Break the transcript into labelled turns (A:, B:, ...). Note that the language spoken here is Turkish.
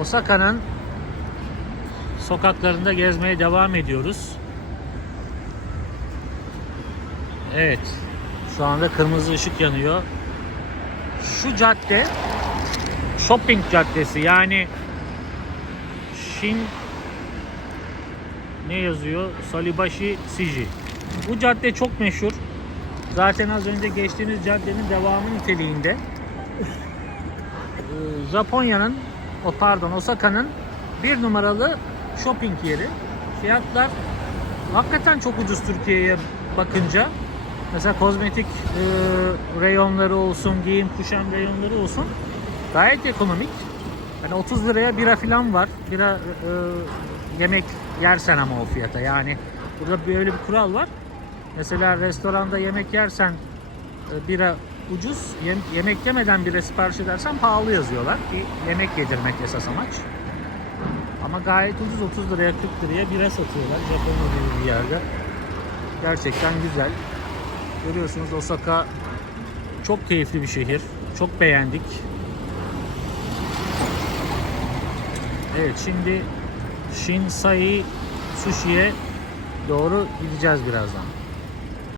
A: Osaka'nın sokaklarında gezmeye devam ediyoruz. Evet. Şu anda kırmızı ışık yanıyor. Şu cadde shopping caddesi yani Shin ne yazıyor? Salibashi Siji. Bu cadde çok meşhur. Zaten az önce geçtiğimiz caddenin devamı niteliğinde. Ee, Japonya'nın o pardon Osaka'nın bir numaralı shopping yeri. Fiyatlar hakikaten çok ucuz Türkiye'ye bakınca. Mesela kozmetik e, reyonları olsun, giyim kuşam reyonları olsun gayet ekonomik. Hani 30 liraya bira falan var. Bira e, yemek yersen ama o fiyata. Yani burada böyle bir kural var. Mesela restoranda yemek yersen e, bira ucuz, yem- yemek yemeden bira sipariş edersen pahalı yazıyorlar ki yemek yedirmek esas amaç. Ama gayet ucuz 30 liraya 40 liraya bira satıyorlar Japonya gibi bir yerde. Gerçekten güzel. Görüyorsunuz Osaka çok keyifli bir şehir. Çok beğendik. Evet şimdi Shinsai Sushi'ye doğru gideceğiz birazdan.